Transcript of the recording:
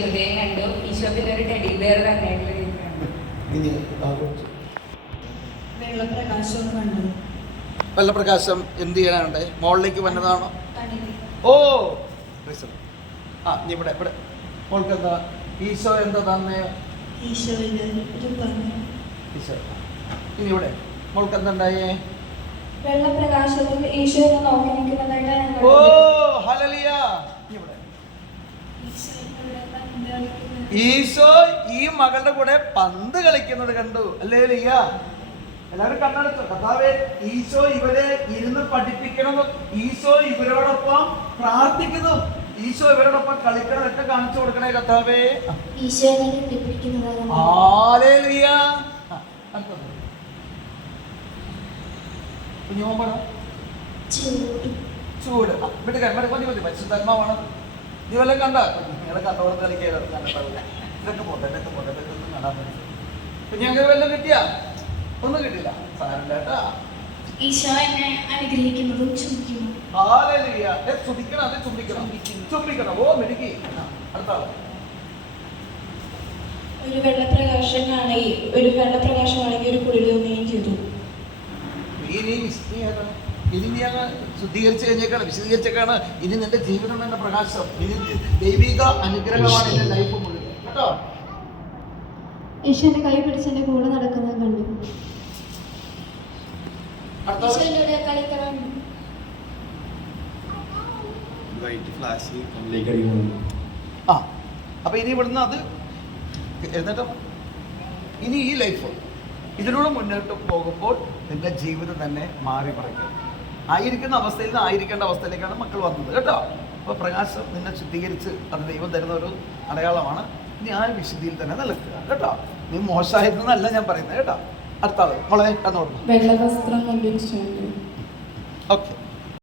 ഹൃദയം കണ്ടു. ഈശോത്തിന്റെ ഒരു ടെഡി ബെയർ തന്നെയായിട്ടുള്ള വെള്ളപ്രകാശവും കണ്ടു. വെള്ളപ്രകാശം എന്ത് ചെയ്യാനുണ്ട്? മോളിലേക്ക് വന്നതാണോ? ഓ നീ ഇവിടെ ഇവിടെ മോൾക്ക് എന്താ? ഈശോ എന്താ തന്നെ? ഈശോ. ഇനി ഇവിടെ മോൾക്ക് എന്താ ഉണ്ടായേ? വെള്ളപ്രകാശത്തിൽ ഈശോ നോക്കി നിൽക്കുന്നതായിട്ട്. ഓ ഹല്ലേലൂയ. ഇവിടെ ഈശോ ഈ മകളുടെ കൂടെ പന്ത് കളിക്കുന്നത് കണ്ടു. ഹല്ലേലൂയ. എല്ലാവരും കണ്ണടച്ചു. കർത്താവേ, ഈശോ ഇവരെ ഇരുന്ന് പഠിപ്പിക്കണമെന്നും ഈശോ ഇവരോടൊപ്പം പ്രാർത്ഥിക്കുന്നു, ഈശോ ഇവരോടൊപ്പം കളിക്കണതൊക്കെ കാണിച്ചു കൊടുക്കണേ കർത്താവേ. ഹല്ലേലൂയ. ചൂട് മതി പരിശുദ്ധാത്മാവാണ്. നീ വല്ലതും കണ്ട? നിങ്ങളെ കണ്ടോടെ കളിക്കാതെ കണ്ടിട്ടില്ല. ഇതൊക്കെ പോട്ടെ ഇതൊന്നും കാണാൻ പറ്റും. ഞങ്ങൾക്ക് വല്ലതും കിട്ടിയാ? ഒന്നും കിട്ടില്ല. സാരമില്ല കേട്ടാ. ഈശോ എന്നെ അനുഗ്രഹിക്കുന്നതും ചുംബിക്കുന്നു. ഹല്ലേലൂയ. ചുംബിക്കണം, അത് ചുംബിക്കണം. ഓ മിടുക്കി. അടുത്ത ആള്. ഒരു വെള്ളപ്രകാശമാണെങ്കിൽ ഒരു കുളിർ തോന്നുകയും ചെയ്തു. ഇനി നീ അങ്ങ് ശുദ്ധീകരിച്ച് കഴിഞ്ഞേക്കാണ്, വിശദീകരിച്ചേക്കാണ്. ഇനി നിന്റെ ജീവിതം തന്നെ പ്രകാശം. ഇനി ദൈവിക അനുഗ്രഹമാണ് എന്റെ ലൈഫ് മുഴുവൻ കേട്ടോ. ഈശോന്റെ കൈ പിടിച്ച് എന്റെ കൂടെ നടക്കുന്നത് കണ്ടു. അപ്പൊ ഇനി ഇവിടുന്ന് അത് എന്നിട്ട് ഇനി ഈ ലൈഫ് ഇതിലൂടെ മുന്നോട്ട് പോകുമ്പോൾ നിന്റെ ജീവിതം തന്നെ മാറി പറയും. ആയിരിക്കുന്ന അവസ്ഥയിൽ നിന്ന് ആയിരിക്കേണ്ട അവസ്ഥയിലേക്കാണ് മക്കൾ വന്നത് കേട്ടോ. അപ്പോൾ പ്രകാശം നിന്നെ ശുദ്ധീകരിച്ച് അത് ദൈവം തരുന്ന ഒരു അടയാളമാണ്. ഇനി ആ വിശുദ്ധിയിൽ തന്നെ നിൽക്കുക കേട്ടോ. നീ മോശമായിരുന്നല്ല ഞാൻ പറയുന്നത് കേട്ടോ. അടുത്ത ആള് മോളെ കണ്ണോടുന്നു. വെള്ള വസ്ത്രം ഓക്കെ.